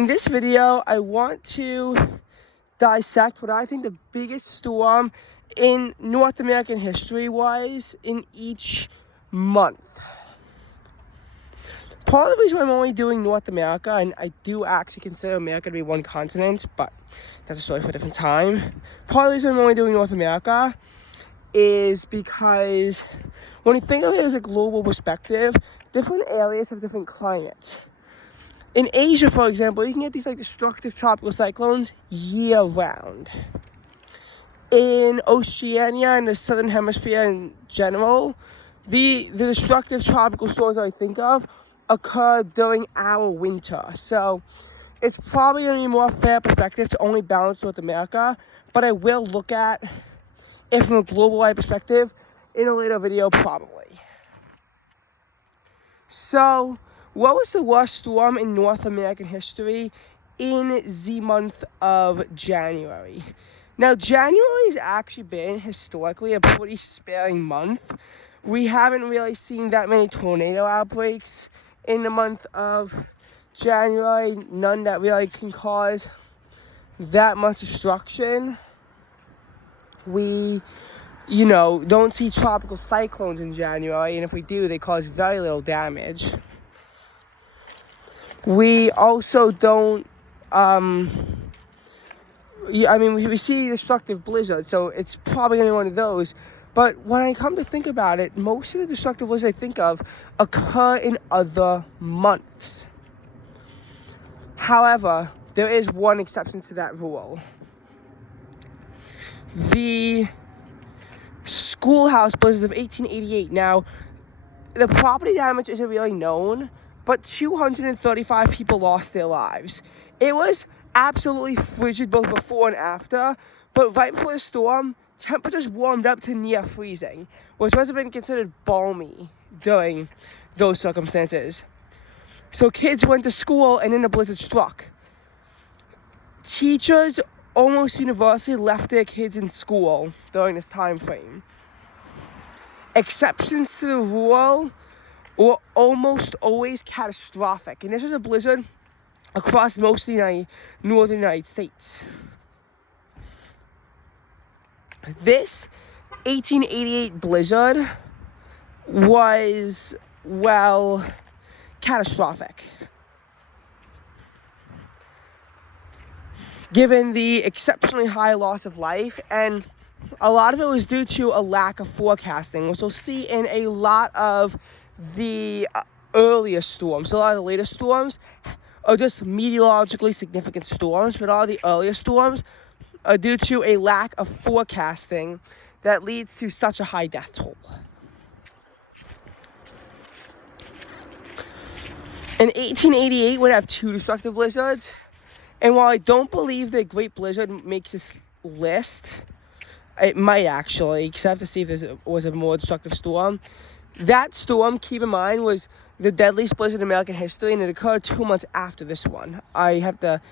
In this video, I want to dissect what I think the biggest storm in North American history was in each month. Part of the reason why I'm only doing North America, and I do actually consider America to be one continent, but that's a story for a different time. Part of the reason I'm only doing North America is because when you think of it as a global perspective, different areas have different climates. In Asia, for example, you can get these destructive tropical cyclones year-round. In Oceania and the Southern Hemisphere in general, the destructive tropical storms that I think of occur during our winter. So it's probably going to be a more fair perspective to only balance North America, but I will look at it from a global-wide perspective in a later video, probably. So, what was the worst storm in North American history in the month of January? Now, January has actually been historically a pretty sparing month. We haven't really seen that many tornado outbreaks in the month of January. None that really can cause that much destruction. We, don't see tropical cyclones in January, and if we do, they cause very little damage. We also don't, we see destructive blizzards, so it's probably going to be one of those. But when I come to think about it, most of the destructive blizzards I think of occur in other months. However, there is one exception to that rule. The schoolhouse blizzards of 1888. Now, the property damage isn't really known, but 235 people lost their lives. It was absolutely frigid both before and after, but right before the storm, temperatures warmed up to near freezing, which must have been considered balmy during those circumstances. So kids went to school and then the blizzard struck. Teachers almost universally left their kids in school during this time frame. Exceptions to the rule were almost always catastrophic, and this was a blizzard across most of the northern United States. This 1888 blizzard was, catastrophic. Given the exceptionally high loss of life, and a lot of it was due to a lack of forecasting, which we'll see in a lot of the earlier storms. A lot of the later storms are just meteorologically significant storms, but all the earlier storms are due to a lack of forecasting that leads to such a high death toll. In 1888, we'd have two destructive blizzards. And while I don't believe the Great Blizzard makes this list, it might actually, because I have to see if there was a more destructive storm. That storm, keep in mind, was the deadliest blizzard in American history, and it occurred 2 months after this one. I have to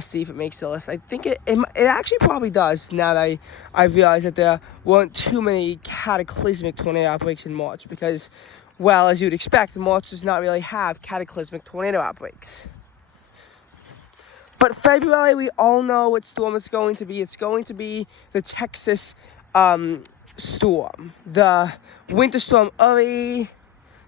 see if it makes the list. I think it actually probably does, now that I realize that there weren't too many cataclysmic tornado outbreaks in March, because, well, as you'd expect, March does not really have cataclysmic tornado outbreaks. But February, we all know what storm it's going to be. It's going to be the Texas storm. The winter storm Uri,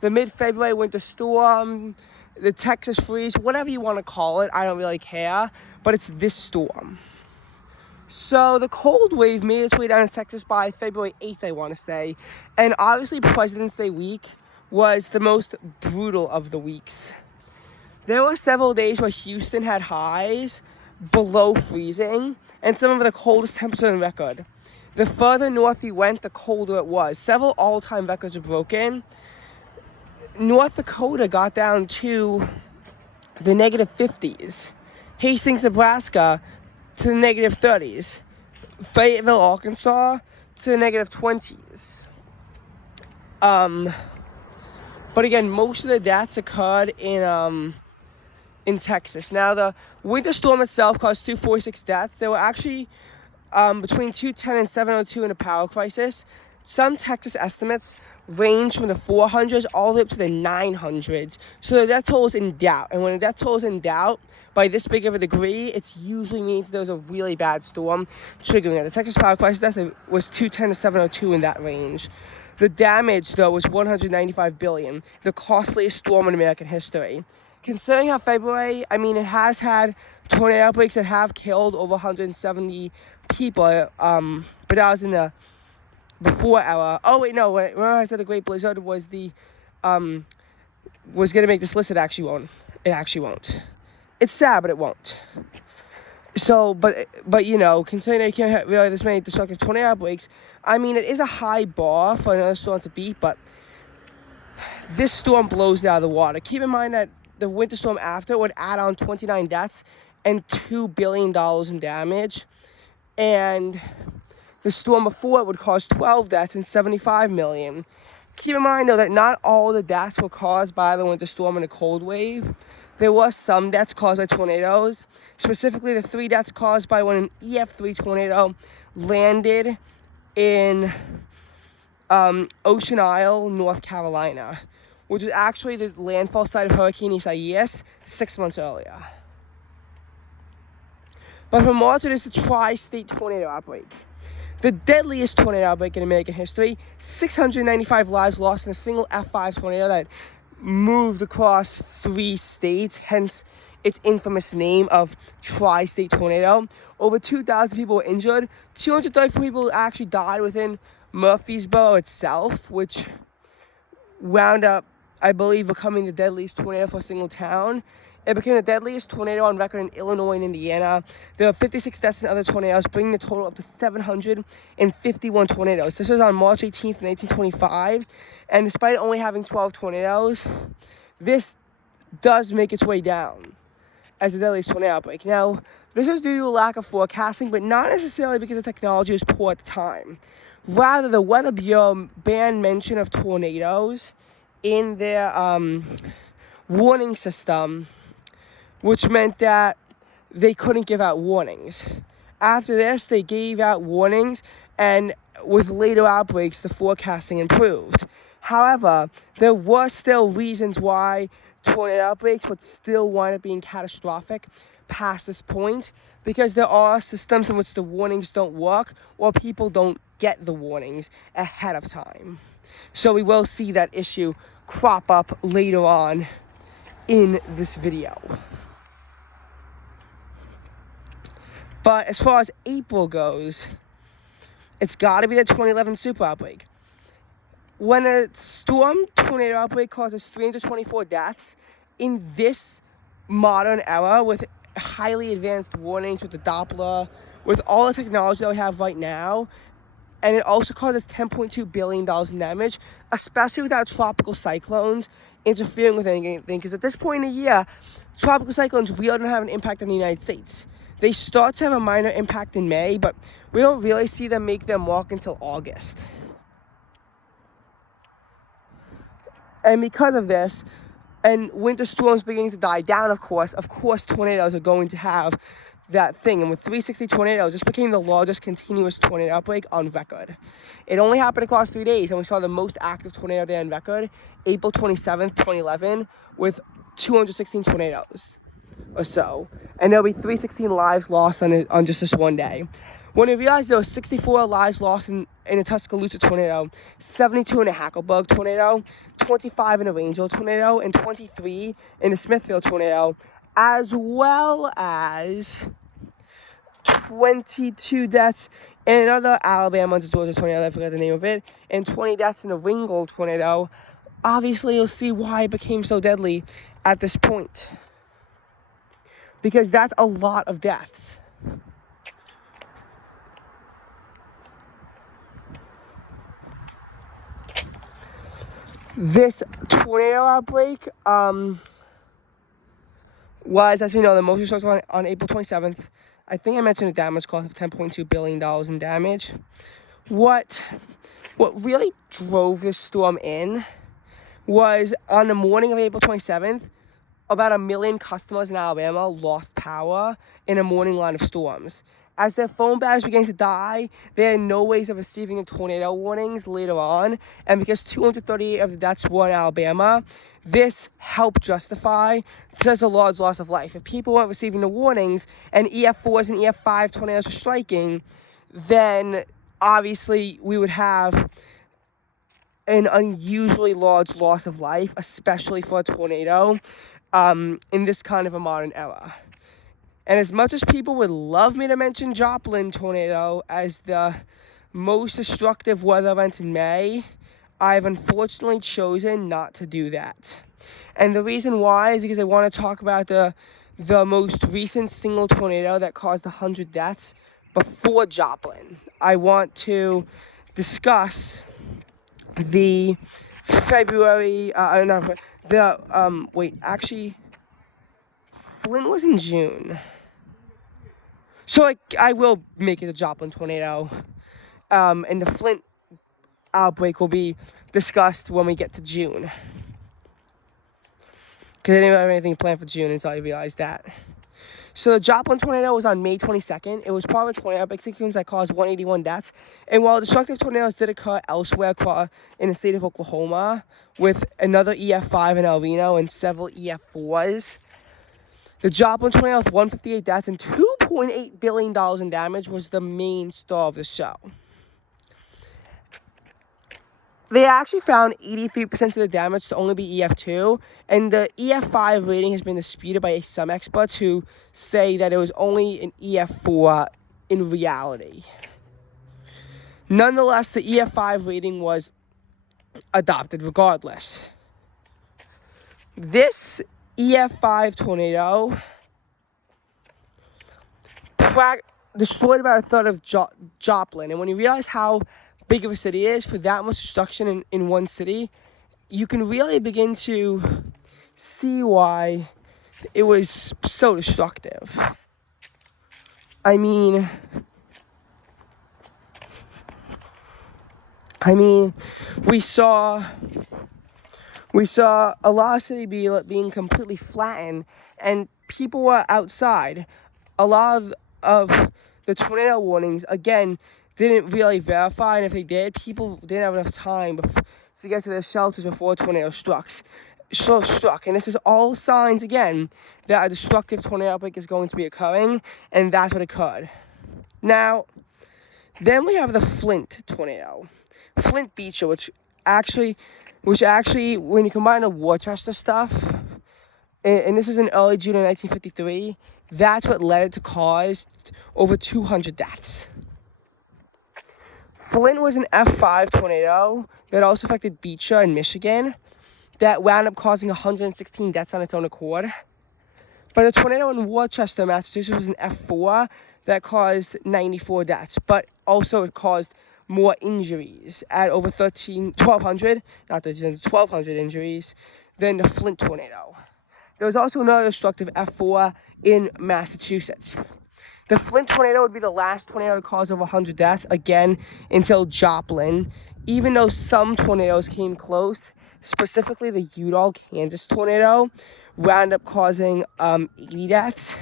the mid-February winter storm, the Texas freeze, whatever you want to call it. I don't really care, but it's this storm. So the cold wave made its way down to Texas by February 8th, I want to say. And obviously President's Day week was the most brutal of the weeks. There were several days where Houston had highs below freezing and some of the coldest temperature on record. The further north you went, the colder it was. Several all-time records were broken. North Dakota got down to the negative 50s. Hastings, Nebraska to the negative 30s. Fayetteville, Arkansas to the negative 20s. But again, most of the deaths occurred in Texas. Now, the winter storm itself caused 246 deaths. There were actually between 210 and 702 in a power crisis. Some Texas estimates range from the 400s all the way up to the 900s. So the death toll is in doubt. And when a death toll is in doubt by this big of a degree, it usually means there was a really bad storm triggering it. The Texas Power crisis death was 210 to 702 in that range. The damage, though, was $195 billion, the costliest storm in American history. Considering how February, I mean, it has had tornado outbreaks that have killed over 170 people, but that was in the before era. Oh wait, no. Remember I said the Great Blizzard was was gonna make this list? It actually won't. It actually won't. It's sad, but it won't. So, but you know, considering they can't have really this many destructive tornado outbreaks, I mean, it is a high bar for another storm to beat. But this storm blows it out of the water. Keep in mind that the winter storm after would add on 29 deaths and $2 billion in damage, and the storm before it would cause 12 deaths and $75 million. Keep in mind, though, that not all the deaths were caused by the winter storm and the cold wave. There were some deaths caused by tornadoes, specifically the 3 deaths caused by when an EF3 tornado landed in Ocean Isle, North Carolina, which was actually the landfall site of Hurricane Isaias 6 months earlier. But for March, it is the tri-state tornado outbreak. The deadliest tornado outbreak in American history, 695 lives lost in a single F5 tornado that moved across 3 states, hence its infamous name of tri-state tornado. Over 2,000 people were injured. 234 people actually died within Murfreesboro itself, which wound up, I believe, becoming the deadliest tornado for a single town. It became the deadliest tornado on record in Illinois and Indiana. There were 56 deaths in other tornadoes, bringing the total up to 751 tornadoes. This was on March 18th, 1925. And despite only having 12 tornadoes, this does make its way down as the deadliest tornado outbreak. Now, this is due to a lack of forecasting, but not necessarily because the technology was poor at the time. Rather, the Weather Bureau banned mention of tornadoes in their warning system, which meant that they couldn't give out warnings. After this, they gave out warnings, and with later outbreaks, the forecasting improved. However, there were still reasons why tornado outbreaks would still wind up being catastrophic past this point, because there are systems in which the warnings don't work, or people don't get the warnings ahead of time. So we will see that issue crop up later on in this video. But as far as April goes, it's got to be the 2011 super outbreak. When a storm tornado outbreak causes 324 deaths in this modern era with highly advanced warnings with the Doppler, with all the technology that we have right now, and it also causes $10.2 billion in damage, especially without tropical cyclones interfering with anything, because at this point in the year, tropical cyclones really don't have an impact on the United States. They start to have a minor impact in May, but we don't really see them make their mark until August. And because of this, and winter storms beginning to die down, of course, tornadoes are going to have that thing. And with 360 tornadoes, this became the largest continuous tornado outbreak on record. It only happened across 3 days, and we saw the most active tornado day on record, April 27th, 2011, with 216 tornadoes or so. And there'll be 316 lives lost on just this one day. When we realized there were 64 lives lost in a Tuscaloosa tornado, 72 in a Hackleburg tornado, 25 in a Rangeville tornado, and 23 in a Smithfield tornado, as well as 22 deaths in another Alabama to Georgia tornado, I forgot the name of it, and 20 deaths in a Ringgold tornado. Obviously, you'll see why it became so deadly at this point, because that's a lot of deaths. This tornado outbreak was, as we know, the most destructive on April 27th. I think I mentioned a damage cost of $10.2 billion in damage. What really drove this storm in was on the morning of April 27th, about 1 million customers in Alabama lost power in a morning line of storms. As their phone batteries began to die, they had no ways of receiving the tornado warnings later on. And because 238 of the deaths were in Alabama, this helped justify such a large loss of life. If people weren't receiving the warnings and EF4s and EF5 tornadoes were striking, then obviously we would have an unusually large loss of life, especially for a tornado, in this kind of a modern era. And as much as people would love me to mention Joplin tornado as the most destructive weather event in May, I've unfortunately chosen not to do that. And the reason why is because I want to talk about the most recent single tornado that caused 100 deaths before Joplin. I want to discuss the February, Flint was in June. So I will make it a Joplin tornado, and the Flint outbreak will be discussed when we get to June. Because I didn't have anything planned for June until I realized that. So the Joplin tornado was on May 22nd. It was part of a tornado outbreak sequence that caused 181 deaths. And while destructive tornadoes did occur elsewhere in the state of Oklahoma, with another EF5 in El Reno and several EF4s, the Joplin tornado with 158 deaths and $2.8 billion in damage was the main star of the show. They actually found 83% of the damage to only be EF2, and the EF5 rating has been disputed by some experts who say that it was only an EF4 in reality. Nonetheless, the EF5 rating was adopted regardless. This EF5 tornado destroyed about a third of Joplin, and when you realize how big of a city is for that much destruction in one city, you can really begin to see why it was so destructive. I mean, we saw a lot of city being completely flattened, and people were outside. A lot of the tornado warnings, again, didn't really verify, and if they did, people didn't have enough time to get to their shelters before a tornado struck. And this is all signs, again, that a destructive tornado outbreak is going to be occurring, and that's what occurred. Now, then we have the Flint tornado. Flint Beecher, which actually, when you combine the Worcester stuff, and this was in early June of 1953, that's what led it to cause over 200 deaths. Flint was an F5 tornado that also affected Beecher in Michigan that wound up causing 116 deaths on its own accord. But the tornado in Worcester, Massachusetts was an F4 that caused 94 deaths, but also it caused more injuries at over 1,200 injuries than the Flint tornado. There was also another destructive F4 in Massachusetts. The Flint tornado would be the last tornado to cause over 100 deaths, again, until Joplin, even though some tornadoes came close. Specifically, the Udall, Kansas tornado wound up causing 80 deaths.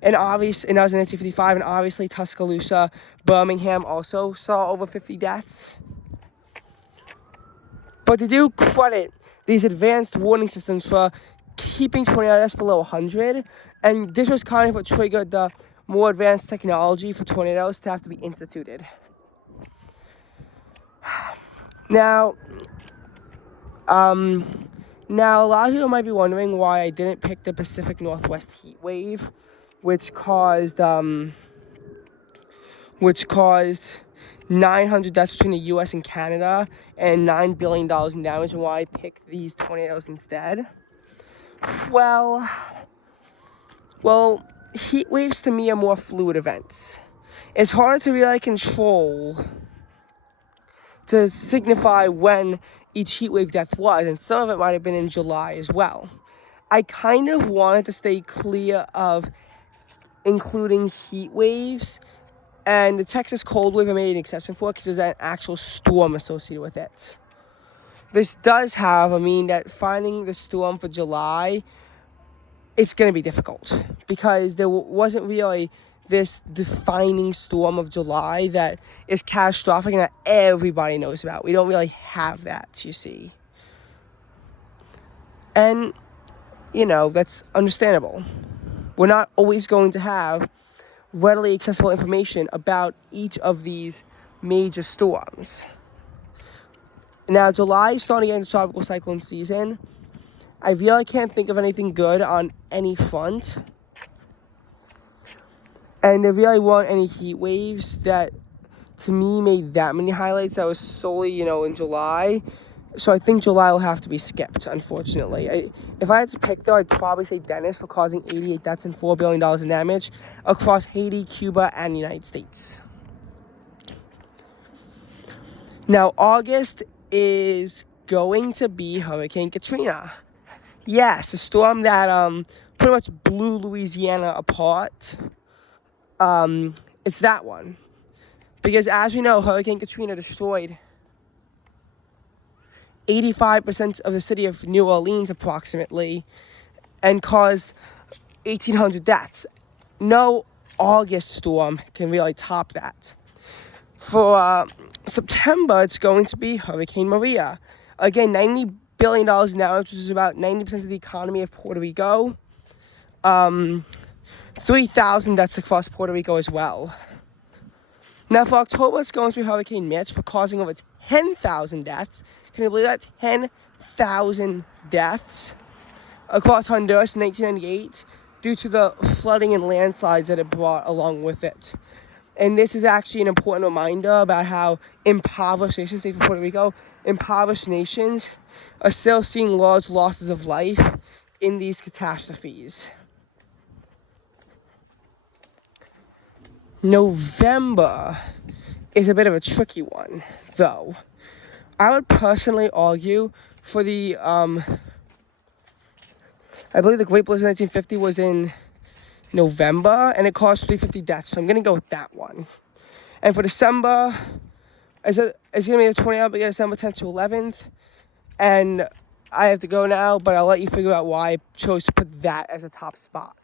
And that was in 1955, and obviously Tuscaloosa, Birmingham also saw over 50 deaths. But they do credit these advanced warning systems for keeping tornado deaths below 100, and this was kind of what triggered the more advanced technology for tornadoes to have to be instituted. Now, a lot of people might be wondering why I didn't pick the Pacific Northwest heat wave, which caused 900 deaths between the U.S. and Canada and $9 billion in damage, and why I picked these tornadoes instead. Well, heat waves to me are more fluid events. It's harder to really control to signify when each heat wave death was, and some of it might have been in July as well. I kind of wanted to stay clear of including heat waves, and the Texas cold wave I made an exception for because there's an actual storm associated with it. This does, however, mean that finding the storm for July, it's going to be difficult because there wasn't really this defining storm of July that is catastrophic and that everybody knows about. We don't really have that, you see. And, that's understandable. We're not always going to have readily accessible information about each of these major storms. Now, July is starting to get into tropical cyclone season. I really can't think of anything good on any front. And there really weren't any heat waves that, to me, made that many highlights. That was solely, in July. So I think July will have to be skipped, unfortunately. If I had to pick, though, I'd probably say Dennis for causing 88 deaths and $4 billion in damage across Haiti, Cuba, and the United States. Now, August is going to be Hurricane Katrina. Yes, a storm that pretty much blew Louisiana apart. It's that one. Because as we know, Hurricane Katrina destroyed 85% of the city of New Orleans, approximately, and caused 1,800 deaths. No August storm can really top that. For September, it's going to be Hurricane Maria. Again, $90 billion in damage, which is about 90% of the economy of Puerto Rico. 3,000 deaths across Puerto Rico as well. Now, for October, it's going to be Hurricane Mitch for causing over 10,000 deaths. Can you believe that? 10,000 deaths across Honduras in 1998 due to the flooding and landslides that it brought along with it. And this is actually an important reminder about how impoverished nations, say for Puerto Rico, impoverished nations are still seeing large losses of life in these catastrophes. November is a bit of a tricky one, though. I would personally argue for the, I believe the Great Blizzard 1950 was in November, and it caused 350 deaths, so I'm going to go with that one. And for December, it's going to be the 20th, but December 10th to 11th, and I have to go now, but I'll let you figure out why I chose to put that as a top spot.